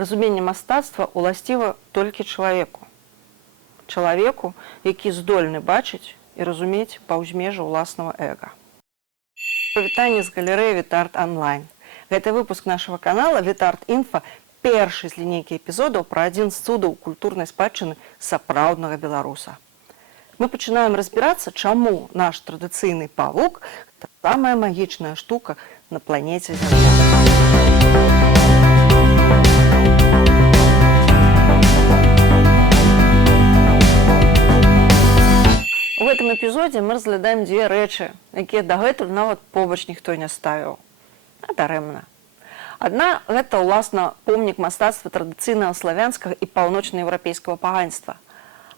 Разуменне мастацтва уласціва толькі чалавеку. Чалавеку, які здольны бачыць і разумець паўзмежжа ўласнага эга. Прывітанне з галерэі Вітарт онлайн. Гэта выпуск нашага канала Вітарт Інфа, першы з лінейкі эпізодаў пра адзін з цудаў культурнай спадчыны сапраўднага беларуса. Мы пачынаем разбірацца, чаму наш традыцыйны павук – самая магічная штука на планеце Зямля. У гэтым эпізодзе мы разглядаем дзве рэчы, якія дагэтуль нават побач ніхто не ставіў. А дарэмна. Адна – гэта, уласна, помнік мастацтва традыцыйнага славянскага і паўночнаеўрапейскага паганства.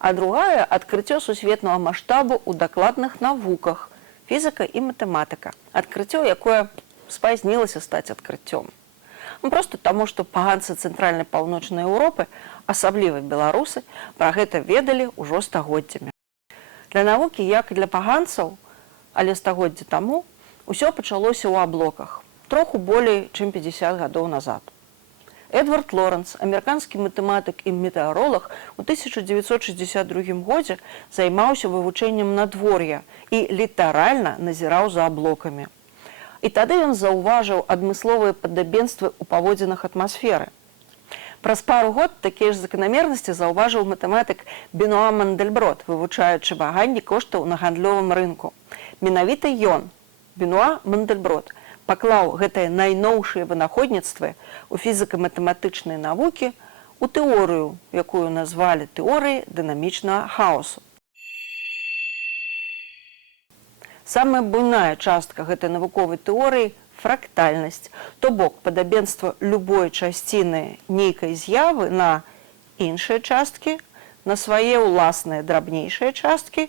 А другая – адкрыццё сусветнага маштабу ў дакладных навуках – фізіка і матэматыка. Адкрыццё, якое спазнілася стаць адкрыццём. Проста таму, што паганцы цэнтральнай паўночнай Еўропы, асабліва беларусы, пра гэта ведалі ўжо стагоддзямі. Для навукі, як і для паганцаў, але стагоддзя таму, усё пачалося ў аблоках, троху болей, чым 50 гадоў назад. Эдвард Лорэнс, амерыканскі матэматык і метэаролаг, у 1962 годзе займаўся вывучэннем надвор'я і літаральна назіраў за аблокамі. І тады ён заўважыў адмысловыя падабенствы ў паводзінах атмасферы. Праз пару год такія ж заканамернасці заўважыў матэматык Бенуа Мандельброд, вывучаючы ваганні коштаў на гандлёвым рынку. Менавіта ён, Бенуа Мандельброд, паклаў гэтыя найноўшыя вынаходніцтвы ў фізіка-матэматычнай навукі ў тэорыю, якую назвалі тэорыяй дынамічнага хаосу. Самая буйная частка гэтай навуковай тэорыі – фрактальнасць, то бок падабенства любой часціны нейкай з'явы на іншыя часткі, на свае ўласныя драбнейшыя часткі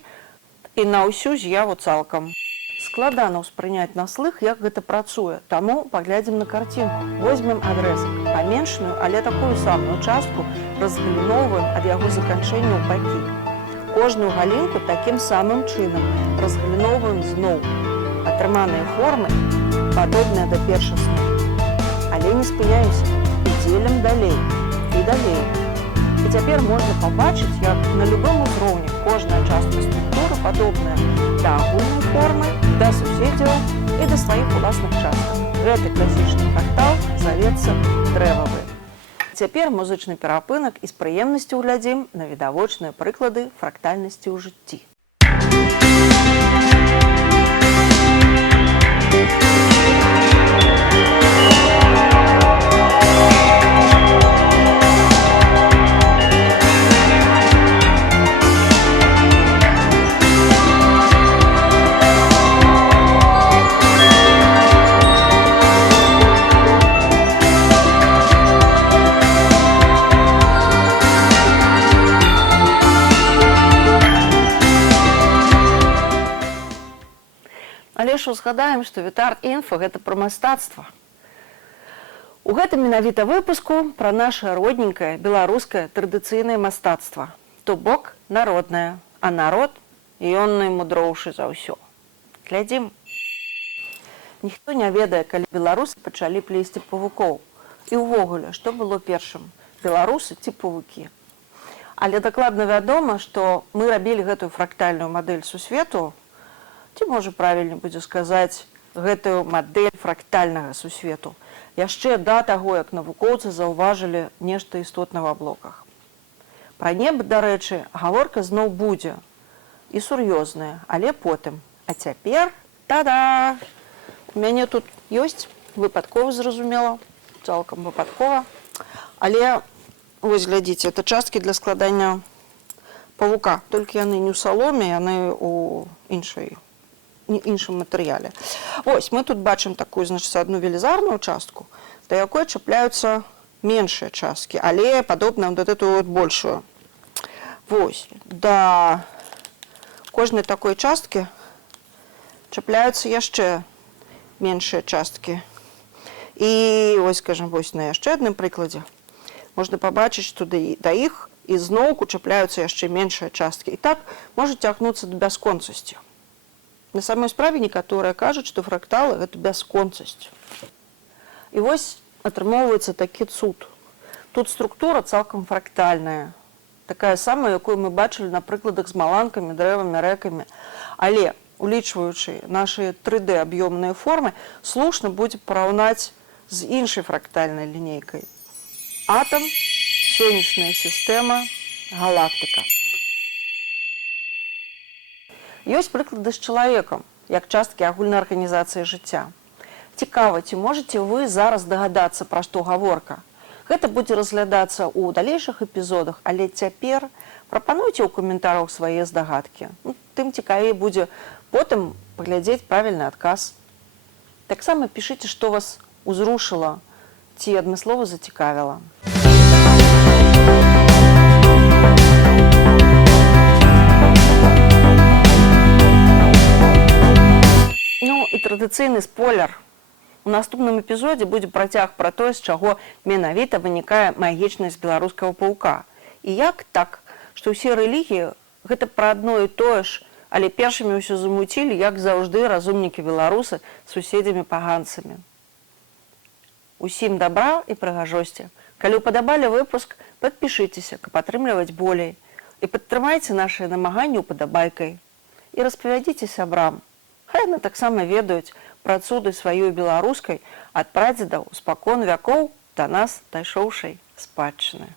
і на ўсю з'яву цалкам. Складана ўспрыняць на слых, як гэта працуе, таму паглядзім на карцінку. Возьмем адрэзак, паменшаную, але такую самую частку разгаліноўваем ад яго заканчэння ў бакі. Кожную галінку такім самым чынам разгаліноўваем зноў. Атрыманыя формы падобныя да першаснай. Але не спыняемся і дзелім далей і далей. І цяпер можна пабачыць, як на любым узроўні кожная частка структуры падобная да агульнай формы, да суседзяў і да сваіх уласных частак. Гэты класічны фрактал завецца дрэвавы. Цяпер музычны перапынак і з прыемнасцю глядзім на відавочныя прыклады фрактальнасці ў жыцці. Але ж узгадаем, што Вітарт Інфа – гэта пра мастацтва. У гэтым менавіта выпуску пра нашае родненькае беларускае традыцыйнае мастацтва. То бок народнае, а народ ён наймудроўшы за ўсё. Глядзім. Ніхто не ведае, калі беларусы пачалі плесці павукоў. І ўвогуле, што было першым – беларусы ці павукі. Але дакладна вядома, што мы рабілі гэтую фрактальную мадэль сусвету, ці, можа, правільна будзе сказаць, гэтую мадэль фрактальнага сусвету, яшчэ да таго, як навукоўцы заўважылі нешта істотна ў аблоках. Пра неба, дарэчы, гаворка зноў будзе, і сур'ёзная, але потым. А цяпер, та-да! У мяне тут ёсць, выпадкова зразумела, цалкам выпадкова, але, вось, глядзіце, это часткі для складання павука, толькі яны не ў саломе, яны ў іншым матэрыяле. Вось, мы тут бачым такую, значыць, одну велізарную частку, да якой чапляюцца меншыя часткі, але падобна да гэтую большую. Вось, да кожнай такой часткі чапляюцца яшчэ меншыя часткі. І вось, скажем, вось на яшчэ адным прыкладзе можна пабачыць, што да іх ізноўку чапляюцца яшчэ меншыя часткі. І так можа цягнуцца да бясконцасці. На самой справе некаторыя кажуць, што фракталы – гэта бясконцасць. І вось атрымоўваецца такі цуд. Тут структура цалкам фрактальная, такая самая, якую мы бачылі на прыкладах з маланкамі, дрэвамі, рэкамі. Але, улічваючы нашы 3D аб'ёмныя формы, слушна будзе параўнаць з іншай фрактальнай лінейкай. Атам, сонечная сістэма, галактыка. Ёсць прыклады з чалавекам, як часткі агульнай арганізацыі жыцця. Цікава, ці можаце вы зараз дагадацца, пра што гаворка? Гэта будзе разглядацца ў далейшых эпізодах, але цяпер прапануйце ў каментарах свае здагадкі. Тым цікавей будзе потым паглядзець правільны адказ. Таксама пішыце, што вас узрушыла ці адмыслова зацікавіла. Ну і традыцыйны спойлер. У наступным эпізодзе будзе працяг пра тое, з чаго менавіта вынікае магічнасць беларускага паўка. І як так, што ўсе рэлігіі гэта пра адно і тое ж, але першымі ўсё замуцілі, як заўжды, разумнікі-беларусы з суседзямі-паганцамі. Усім дабра і прыгажосці. Калі ўпадабалі выпуск, падпішыцеся, каб атрымліваць болей. І падтрымайце нашыя намаганні ўпадабайкай. І распавядзіце сябрам. Хай яны таксама ведаюць пра цуды сваёй беларускай ад прадзедаў спакон вякоў да нас дайшоўшай спадчыны.